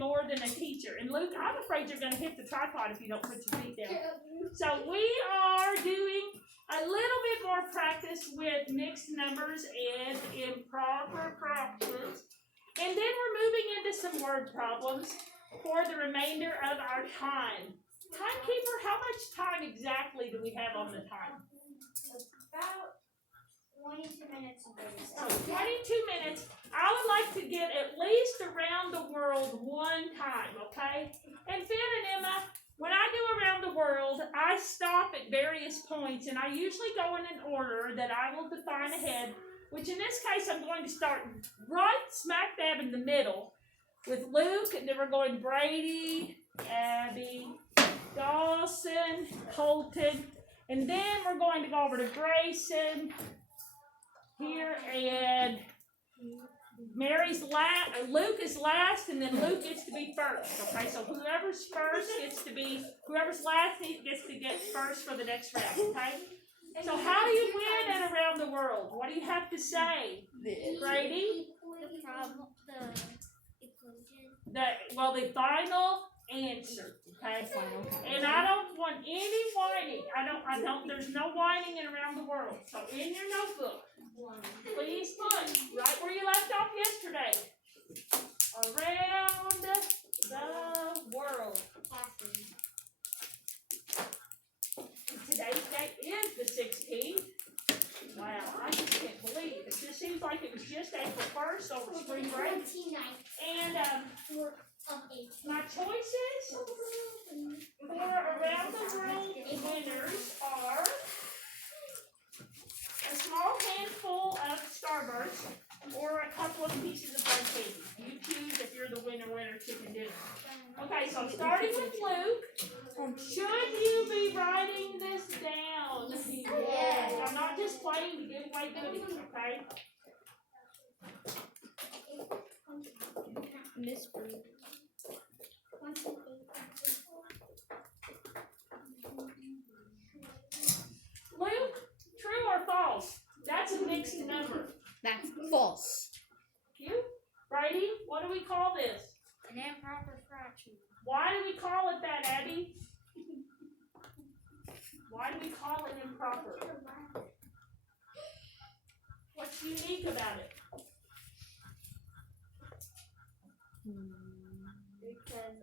more than a teacher. And Luke, I'm afraid you're going to hit the tripod if you don't put your feet down. So we are doing a little bit more practice with mixed numbers and improper fractions. And then we're moving into some word problems for the remainder of our time. Timekeeper, how much time exactly do we have on the time? About 22 minutes and 30 So seconds. 22 minutes. I would like to get at least around the world one time, okay? And Finn and Emma, when I do around the world, I stop at various points, and I usually go in an order that I will define ahead, which in this case I'm going to start right smack dab in the middle with Luke, and then we're going Brady, Abby, Dawson, Colton, and then we're going to go over to Grayson here, and Mary's last, Luke is last, and then Luke gets to be first. Okay, so whoever's first gets to be, whoever's last gets to get first for the next round. Okay. So how do you win at around the world? What do you have to say, Brady? The problem, the equation. The final answer. Okay. And I don't want any whining. I don't. There's no whining in around the world. So in your notebook, please put right where you left off yesterday. Around the world. Today's date is the 16th. Wow, I just can't believe it. It just seems like it was just April 1st over spring break. And my choices for around the world winners are a small handful of Starburst or a couple of pieces of bread candy. You choose if you're the winner chicken dinner. Okay, so starting with Luke, should you be writing this down? Yes. I'm not just playing to give away goodies, okay? Miss Bree. Luke, true or false? That's a mixed number. That's false. You? Brady, what do we call this? An improper fraction. Why do we call it that, Abby? Why do we call it improper? What's unique about it? Because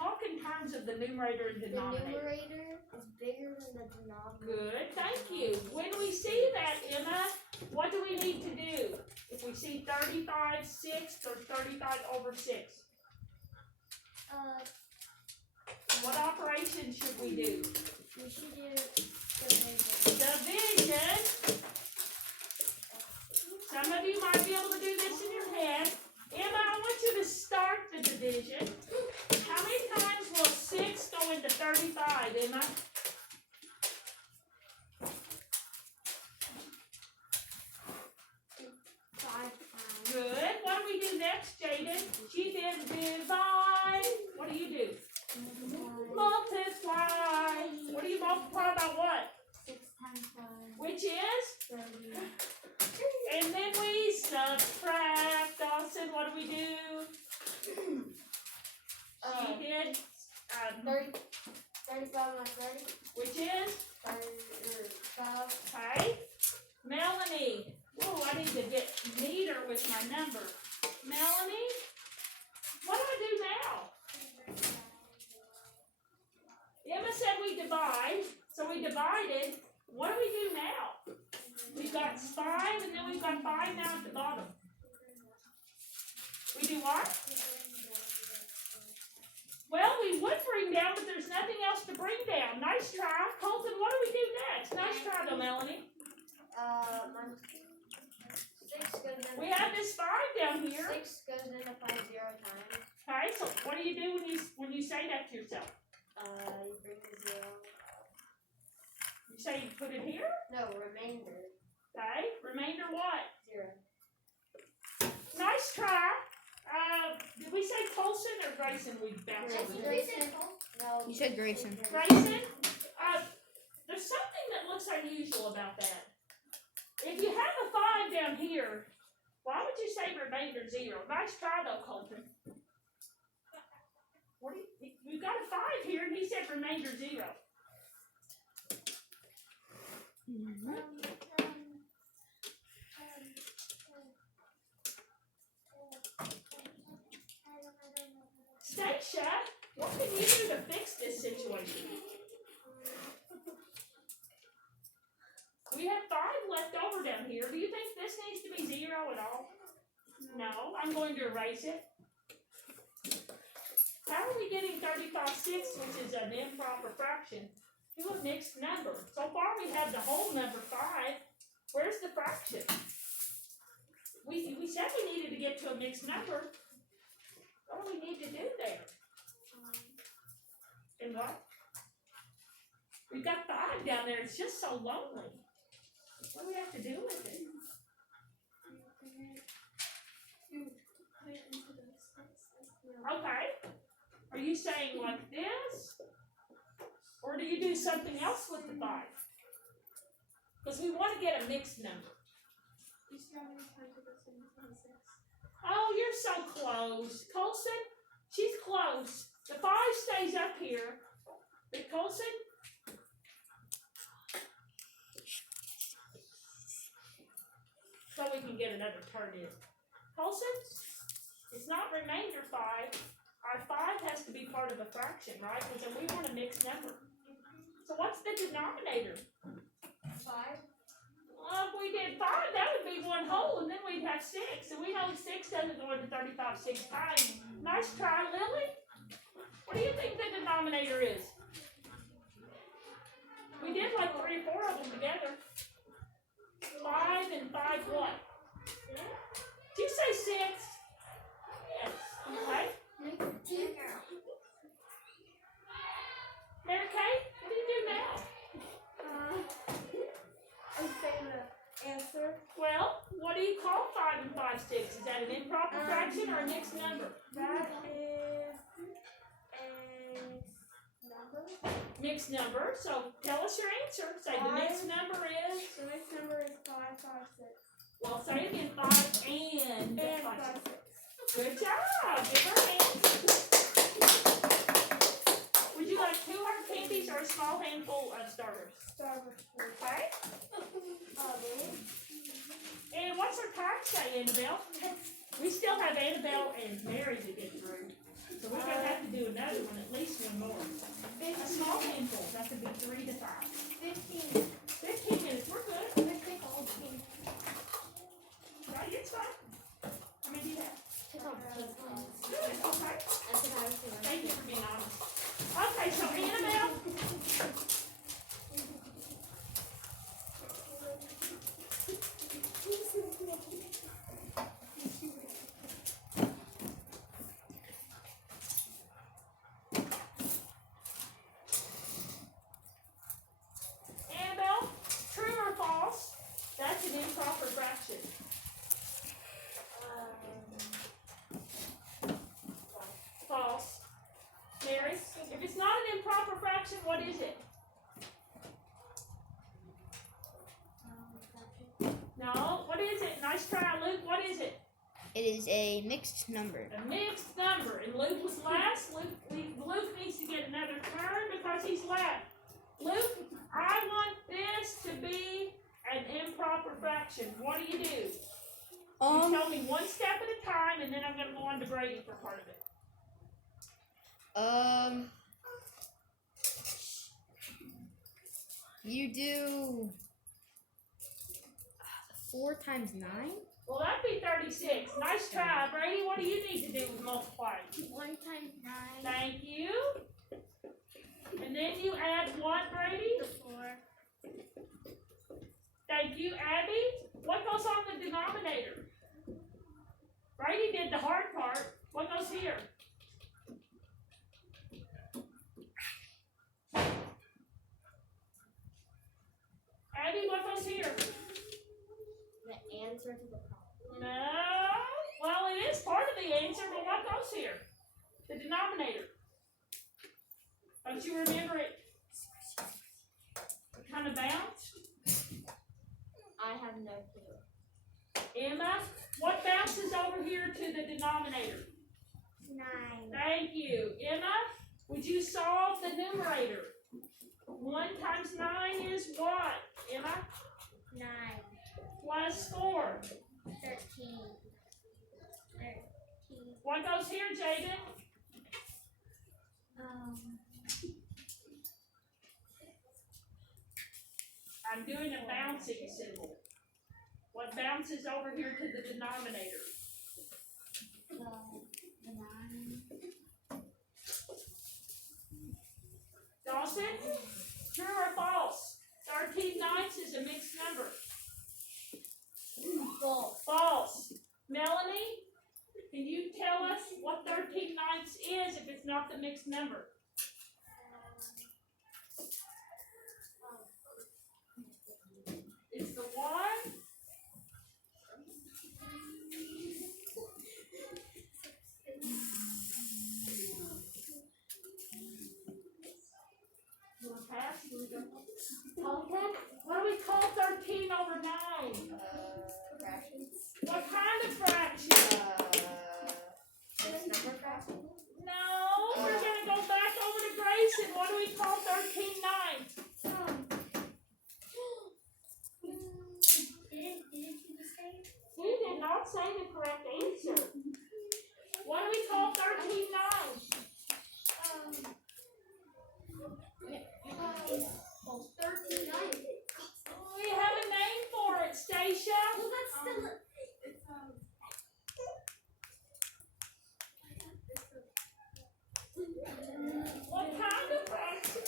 Talk in terms of the numerator and the denominator. numerator is bigger than the denominator. Good, thank you. When we see that, Emma, what do we need to do? If we see 35 sixths or 35 over 6, what operation should we do? We should do division. Division. Some of you might be able to do this in your head. Emma, I want you to start the division. How many times will 6 go into 35, Emma? 5 times. Good. What do we do next, Jaden? She did divide. What do you do? Multiply. What do you multiply by what? 6 times 5. Which is? 30. And then we subtract. Dawson, what do we do? She did 35 minus 30. which is? 35. Okay. Melanie. Oh, I need to get neater with my number. Melanie, what do I do now? Emma said we divide, so we divided. What do we do now? We've got 5, and then we've got 5 now at the bottom. We do what? Well, we would bring down, but there's nothing else to bring down. Nice try. Colton, what do we do next? Nice try, though, Melanie. Minus 6 goes into. We have this 5 down here. 6 goes into 5 0 times. Okay, so what do you do when you say that to yourself? You bring the 0. You say you put it here? No, remainder. Okay, remainder what? 0. Nice try. Did we say Colson or Grayson? We bounced over there. Grayson. No. You said Grayson. Grayson? There's something that looks unusual about that. If you have a 5 down here, Why would you say remainder 0? Nice try though, Colton. What do you got a 5 here, and he said remainder 0. Stacia, what can you do to fix this situation? We have 5 left over down here. Do you think this needs to be 0 at all? No, I'm going to erase it. How are we getting 35/6, which is an improper fraction, to a mixed number? So far we have the whole number 5. Where's the fraction? We said we needed to get to a mixed number. What do we need to do there? And what? We've got 5 down there. It's just so lonely. What do we have to do with it? Okay. Are you saying like this? Or do you do something else with the 5? Because we want to get a mixed number. Oh, you're so close. Colson, she's close. The 5 stays up here. But Colson? So we can get another turn in. Colson, it's not remainder 5. Our 5 has to be part of a fraction, right? Because we want a mixed number. So what's the denominator? 5. Well, if we did 5, that would be 1 whole, and then we'd have 6. And we know 6 doesn't go into 35 6 times. Nice try, Lily. What do you think the denominator is? We did like 3 or 4 of them together. 5 and 5 what? Did you say 6? Yes. Okay. Mary Kay, what do you do now? I'm saying the answer. Well, what do you call 5 and 5 6? Is that an improper fraction or a mixed number? That is a number. Mixed number. So tell us your answer. Say the mixed number is. The next number is 5, 5, 6. Well, say it again. 5 and 5 5, 6. 6. Good job. Give her a hand. Would you like 2 hard candies or a small handful of starters? Starburst. Okay. And what's our time say, Annabelle? We still have Annabelle and Mary to get through. So we're going to have to do another one, at least one more. A small handful. That could be 3 to 5. 15. 15 minutes. We're good. Let's take all 15. Right, it's fine. How many do you have? Take all 15. Good. Okay. That's what I was doing. Thank you for being honest. Okay, so Annabelle. Annabelle, true or false? That's an improper fraction. False. Mary, if it's not an improper fraction, what is it? No, what is it? Nice try, Luke. What is it? It is a mixed number. A mixed number. And Luke was last. Luke needs to get another turn because he's last. Luke, I want this to be an improper fraction. What do? You tell me one step at a time, and then I'm going to go on to Brady for part of it. You do 4 times 9? Well, that'd be 36. Nice try. Brady, what do you need to do with multiplying? 1 times 9. Thank you. And then you add what, Brady? 4. Thank you, Abby. What goes on the denominator? Brady did the hard part. What goes here? Abby, what goes here? The answer to the problem. No. Well, it is part of the answer, but what goes here? The denominator. Don't you remember it? It kind of bounced. I have no clue. Emma, What bounces over here to the denominator? 9. Thank you. Emma, would you solve the numerator? 1 times 9 is what, Emma? 9. Plus 4. 13. 13. What goes here, Jaden? I'm doing a bouncing symbol. What bounces over here to the denominator? The 9. Dawson? True or false? 13 ninths is a mixed number. False. False. Melanie, can you tell us what 13 ninths is if it's not the mixed number? It's the 1. You want to pass? You want to go? What do we call 13 over 9? Fractions. What kind of fraction? Mixed number fraction. No, we're going to go back over to Grayson. What do we call 13 ninths? Didn't you just say? He did not say the correct answer. What do we call 13 ninths? 39. We have a name for it, Stacia. Well, that's still. It's What kind of fraction?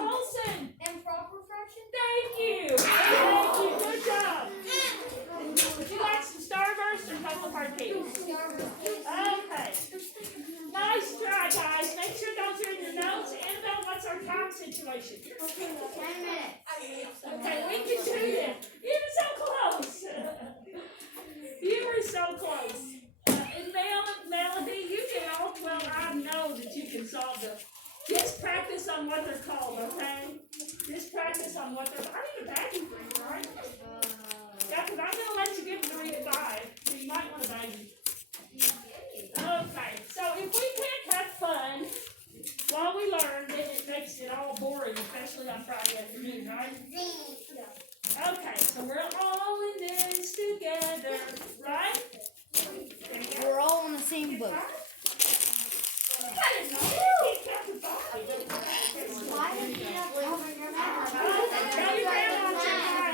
Olson. Improper fraction. Thank you. Thank you. Good job. Would you like some Starburst or Total Party? Okay. Nice try, guys. Make sure those are in your notes. Annabelle, what's our time situation? 10 minutes. Okay, we can do this. You were so close. You were so close. And Melody, you did all 12. I know that you can solve them. Just practice on what they're called, okay? Just practice on what they're. I need a baggie for you, right? Yeah, because I'm going to let you get 3 to 5. So you might want a baggie. Okay, so if we can't have fun while we learn, then it makes it all boring, especially on Friday afternoon, right? Okay, so we're all in this together, right? We're all in the same boat. I didn't know. You can't count to 5. Why did you have to over your mouth? Tell your grandma to try.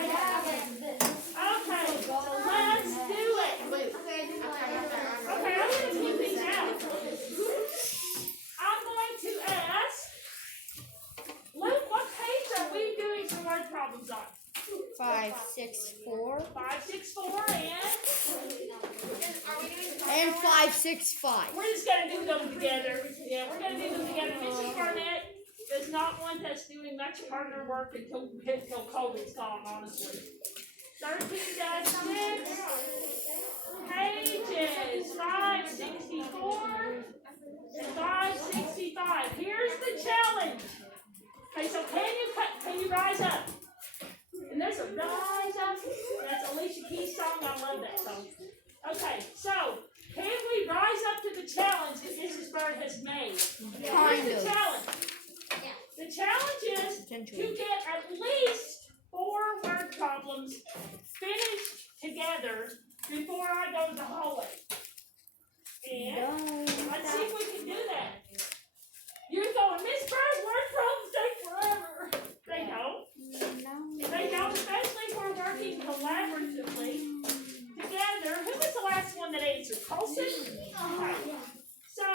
Okay, so let's do it. Okay, I'm going to keep these out. I'm going to ask, Luke, what page are we doing some word problems on? 5, 6, 4. 5, 6, 4, And 5, 6, 5. we're just going to do them together. Yeah, we're going to do them together. Mrs. Barnett does not want us doing much harder work until COVID's gone, honestly. 13 dash 6, pages 564 and 565. Here's the challenge. Okay, so can you rise up? And there's a rise up. That's Alicia Keys' song. I love that song. Okay, so can we rise up to the challenge that Mrs. Bird has made? Kind Here's the of. challenge. The challenge is to Potentially. get at least 4 word problems finished together before I go to the hallway. And let's see if we can do that. You're going, Miss Bird, word problems take forever. They don't. They don't, especially if we're working collaboratively together. Who was the last one that answered? Colson? Okay. So,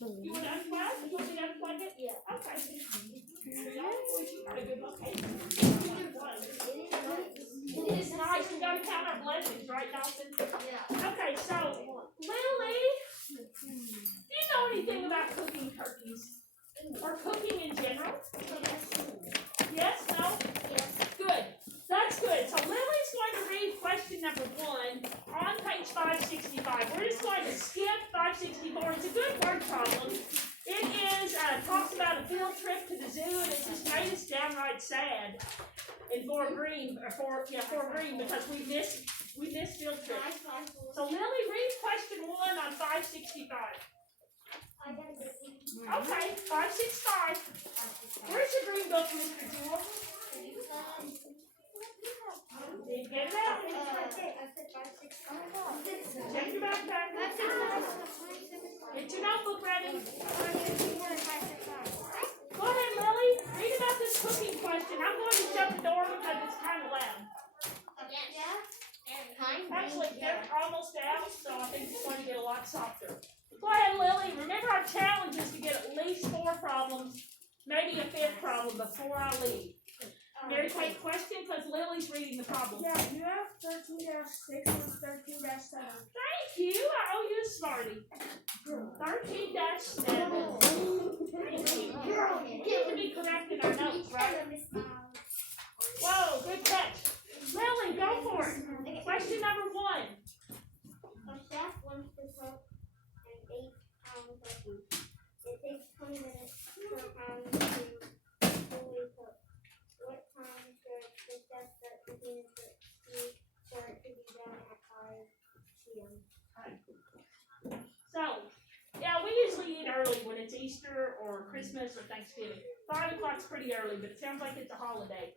you want to unplug? You want me to unplug it? Yeah. Okay. You got a good location. It is nice. We got to count our blessings, right, Dawson? Yeah. Okay, so, Lily, do you know anything about cooking turkeys? Or cooking in general? Yes? No? Yes. Good. That's good. So Lily's going to read question number 1 on page 565. We're just going to skip 564. It's a good word problem. It is talks about a field trip to the zoo, and it just made us downright sad in Fort Greene, Fort Greene, because we missed field trips. So Lily, read question 1 on 565. I gotta get it. Okay, 565. Where's your green book, Mr. Jewel? Did you get it out? Check your backpack. Get your notebook ready. Go ahead, Lily. Read about this cooking question. I'm going to shut the door because it's kind of loud. Actually, they're almost out, so I think it's going to get a lot softer. Go ahead, Lily. Remember, our challenge is to get at least 4 problems, maybe a 5th problem before I leave. Mary Kate, question, because Lily's reading the problem. Yeah, you have 13-6 and 13-7. Thank you. I owe you a Smartie. 13-7. Thank you. We need to be correcting our notes, right? Whoa, good catch. Lily, go for it. Question number 1. A chef wants to cook an 8-pound turkey. It takes 20 minutes per pound to fully cook. What time should the chef start cooking the turkey for it to be done at 5 p.m.? So, yeah, we usually eat early when it's Easter or Christmas or Thanksgiving. 5 o'clock's pretty early, but it sounds like it's a holiday.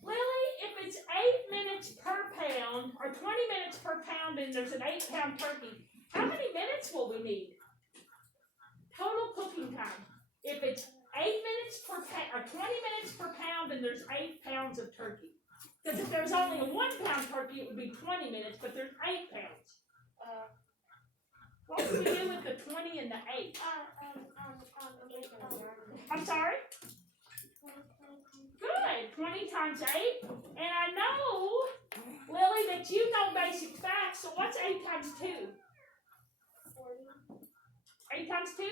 Lily, if it's 8 minutes per pound or 20 minutes per pound and there's an 8-pound turkey, how many minutes will we need? Total cooking time. If it's 8 minutes per pound or 20 minutes per pound and there's 8 pounds of turkey. Because if there's only a 1-pound turkey, it would be 20 minutes, but there's 8 pounds. What would we do with the 20 and the 8? I'm sorry? Good. 20 times 8. And I know, Lily, that you know basic facts. So what's 8 times 2? 8 times 2?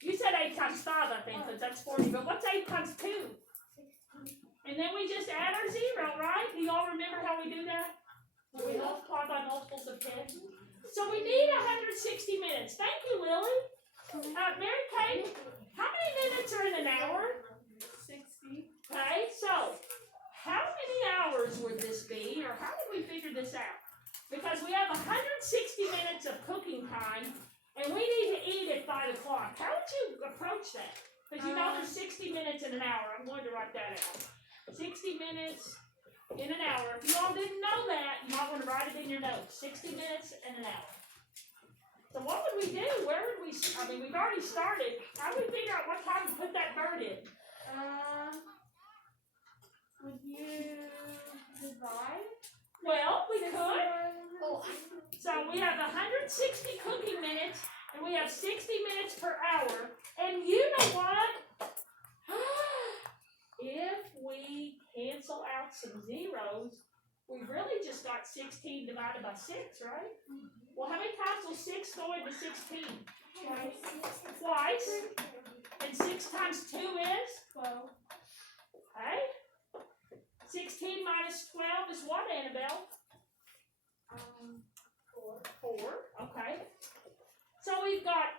You said 8 times 5, I think, because that's 40. But what's 8 times 2? And then we just add our 0, right? Do y'all remember how we do that? We multiply by multiples of 10. So we need 160 minutes. Thank you, Lily. Mary Kate, how many minutes are in an hour? 60. Okay, so how many hours would this be, or how would we figure this out? Because we have 160 minutes of cooking time, and we need to eat at 5 o'clock. How would you approach that? Because you know there's 60 minutes in an hour. I'm going to write that out. 60 minutes in an hour. If you all didn't know that, you might want to write it in your notes. 60 minutes in an hour. So what would we do? Where would we, we've already started. How do we figure out what time to put that bird in? Would you divide? Well, we could. Oh, So we have 160 cooking minutes, and we have 60 minutes per hour. And you know what? If we cancel out some zeros, we really just got 16 divided by 6, right? Well, how many times will 6 go into 16? Twice. And 6 times 2 is? 12. Okay. 16 minus 12 is what, Annabelle? 4. Okay. So we've got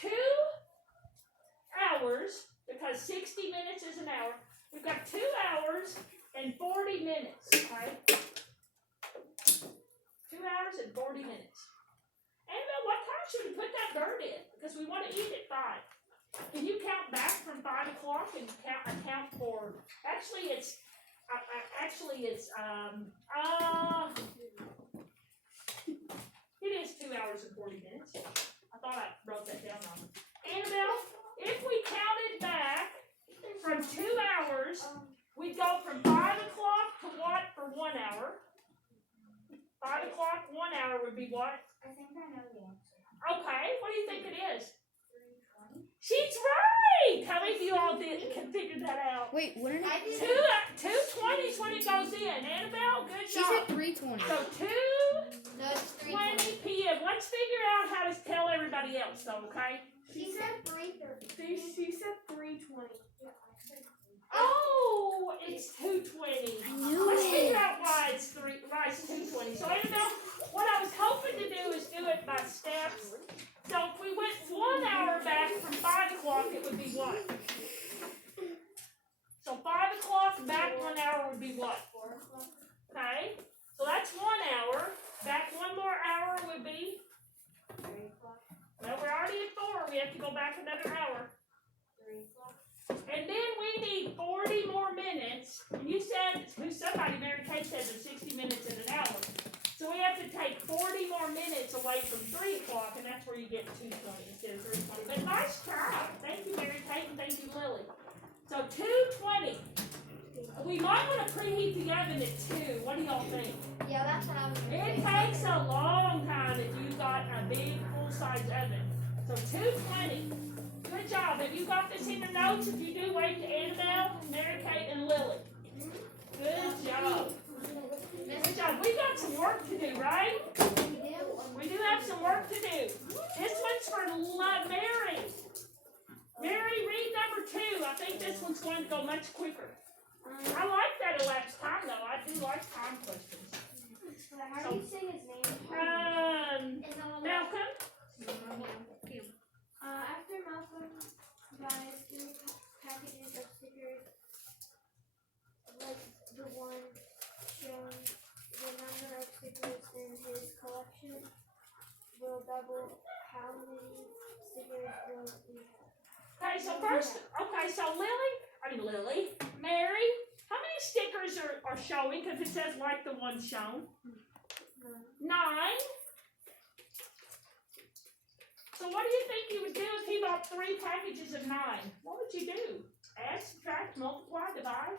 2 hours, because 60 minutes is an hour. We've got 2 hours and 40 minutes, okay? 2 hours and 40 minutes. Annabelle, what time should we put that bird in? Because we want to eat at 5. Can you count back from 5 o'clock and account for, actually it's 2 hours and 40 minutes. I thought I wrote that down wrong. Annabelle, if we counted back from 2 hours, we'd go from 5 o'clock to what for 1 hour? 5 o'clock, 1 hour would be what? I think I know the answer. Okay, what do you think it is? 320. She's right! How many of you all can figure that out? wait, what did I it? did. 2:20 is when it goes in. Annabelle, good She job. said 320. So 2:20 p.m. Let's figure out how to tell everybody else, though, okay? She said 330. She said 320. Yeah, I said 320. Oh, it's 2:20. knew Let's it. figure out why it's 2:20. So Annabelle, what I was hoping to do is do it by steps. So if we went take 40 more minutes away from 3 o'clock, and that's where you get 2:20 instead of 3:20. But nice try. Thank you, Mary Kate, and thank you, Lily. So 2:20. We might want to preheat the oven at 2. What do y'all think? Yeah, that's what I was gonna It say. takes a long time if you've got a big full-size oven. So 2:20. Good job. Have you got this in your notes? If you do, wait to Annabelle, Mary Kate, and Lily. Good job. Good job. We got some work to do, right? We do have some work to do. This one's for Mary. Mary, read number 2. I think this one's going to go much quicker. I like that elapsed time, though. I do like time questions. How do you say his name? Malcolm? After Malcolm buys 3 packages of stickers, like the one showing the number of stickers in his collection will double. How many stickers will he have? Okay, so first, Lily, Mary, how many stickers are showing? Because it says like the one shown. 9. So what do you think you would do if he bought 3 packages of 9? What would you do? Add, subtract, multiply, divide?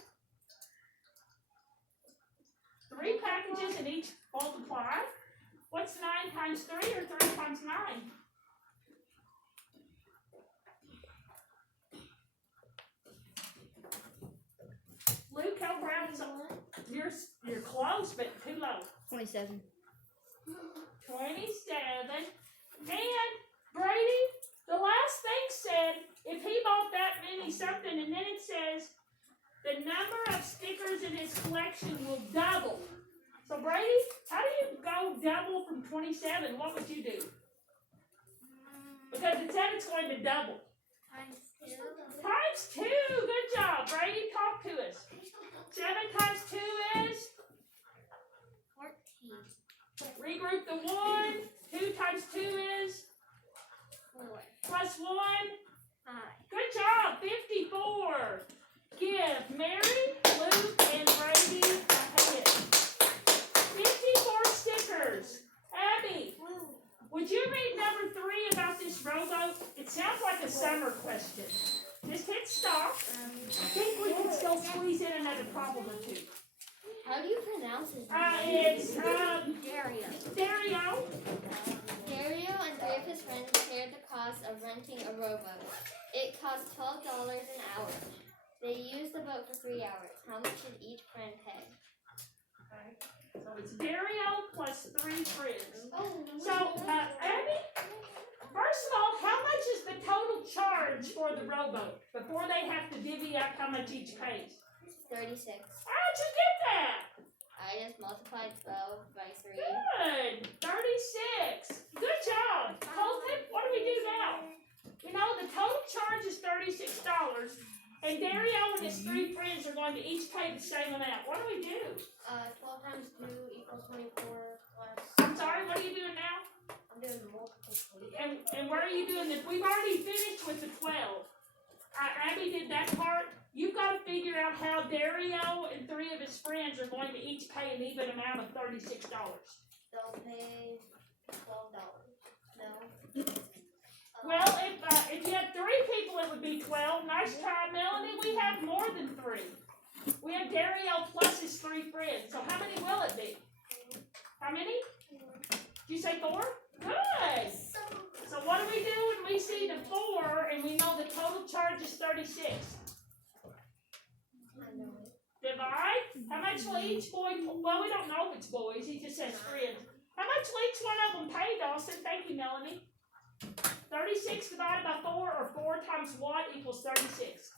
3 packages and each multiply. What's 9 times 3 or 3 times 9? Luke, help around some. You're close, but too low. 27. 27. And Brady, the last thing said if he bought that many something, and then it says the number of stickers in his collection will double. So Brady, how do you go double from 27? What would you do? Because it said it's going to double. Times 2. Times 2. Good job, Brady. Talk to us. 7 times 2 is? 14. Regroup the 1. 2 times 2 is? 4. Plus 1. 5. Good job. 54. Give Mary, Luke, and Brady a hand. 54 stickers. Abby, would you read number 3 about this rowboat? It sounds like a summer question. Just hit stop. I think we can still squeeze in another problem or 2. How do you pronounce his It's Dario. Dario. Dario and 3 of his friends shared the cost of renting a rowboat. It cost $12 an hour. They used the boat for 3 hours. How much did each friend pay? Okay. So it's Dario plus 3 friends. Oh, So, Abby, first of all, how much is the total charge for the rowboat before they have to divvy up how much each pays? 36. How'd you get that? I just multiplied 12 by 3. Good. 36. Good job. Colton, what do we do now? You know, the total charge is $36, and Dario and his 3 friends are going to each pay the same amount. What do we do? 12 times 2 equals 24 plus. I'm sorry, what are you doing now? I'm doing multiple. And where are you doing this? We've already finished with the 12. Abby did that part. You've got to figure out how Dario and 3 of his friends are going to each pay an even amount of $36. They'll pay $12. No. Well, if you had 3 people, it would be 12. Nice try, Melanie. We have more than 3. We have Dario plus his 3 friends. So how many will it be? How many? Did you say 4? Good. So what do we do when we see the 4 and we know the total charge is 36? Divide. How much will each boy? Well, we don't know if it's boys. He just says friends. How much will each one of them pay, Dawson? Thank you, Melanie. 36 divided by 4, or 4 times what equals 36?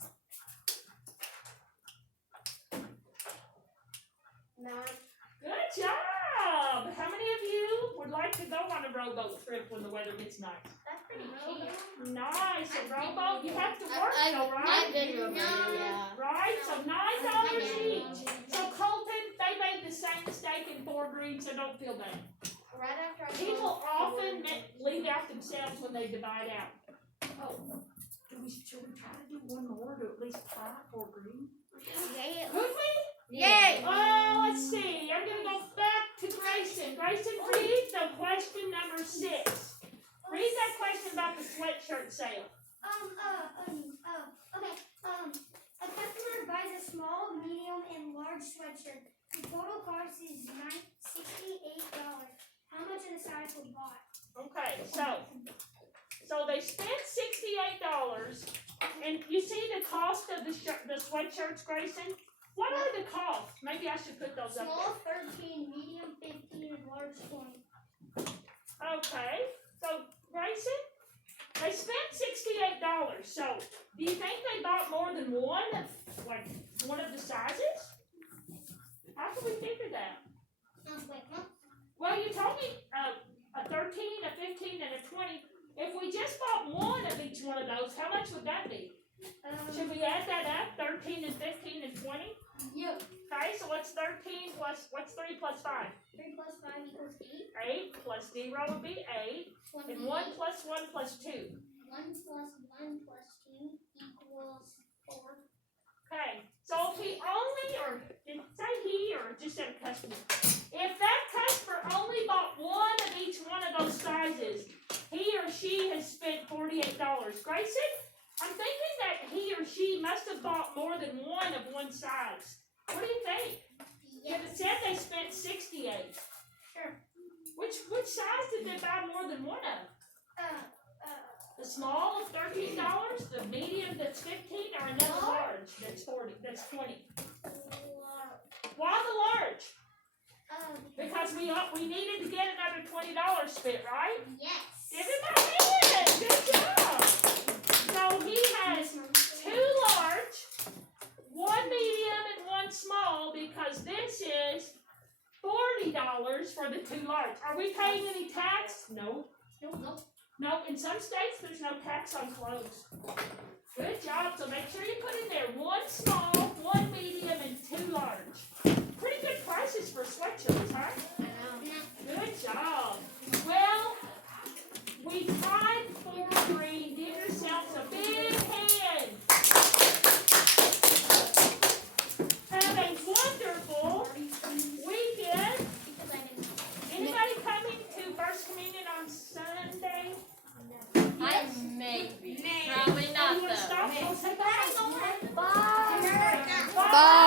9. Good job! How many of you would like to go on a rowboat trip when the weather gets nice? That's pretty cheap. Nice, a rowboat, you have to work though, right? I've been rowboating, yeah. Right, so $9 each. So Colton, they made the same mistake in 4 green, so don't feel bad. Right after I People often leave out themselves when they divide out. Oh, should we try to do one more to at least tie 4 green? Yeah. Could we? Yay! Well, let's see. I'm gonna go back to Grayson. Grayson, read sweatshirt sale? Okay. A customer buys a small, medium, and large sweatshirt. The total cost is $68. How much of the size was bought? Okay, so they spent $68, and you see the cost of the sweatshirts, Grayson? What are the costs? Maybe I should put those up Small 13, medium 15, and large 20. there. Okay, so Grayson, they spent $68. So do you think they bought more than one of the sizes? How can we figure that? Wait, huh? Well, you told me a 13, a 15, and a 20. If we just bought one of each one of those, how much would that be? Should we add that up? 13 and 15 and 20? Yep. Okay, so what's 13 plus, what's 3 plus 5? 3 plus 5 equals 8 8. plus 0 would be 8. 28. And 1 plus 1 plus 2. 1 plus 1 plus 2 equals 4. Okay, so if he only, or did it say he, or just said a customer? If that customer only bought one of each one of those sizes, he or she has spent $48. Grayson, I'm thinking that he or she must have bought more than one of one size. What do you think? Yes. If it said they spent 68. Sure. Which size did they buy more than one of? The small of $13, the medium that's 15, or another large that's 40, that's 20. Why the large? Because we needed to get another $20 spent, right? Yes. Give him a hand. Good job. So he has 2 large, 1 medium, and 1 small, because this is $40 for the 2 large. Are we paying any tax? No. Nope. No, in some states there's no tax on clothes. Good job. So make sure you put in there 1 small, 1 medium, and 2 large. Pretty good prices for sweatshirts, huh? Good job. Well, we tied 4-3. Give yourselves a big hand. Have a wonderful weekend. Anybody coming to First Communion on Sunday? I may be. Probably not You want to though. stop? We'll say bye. Bye. Bye.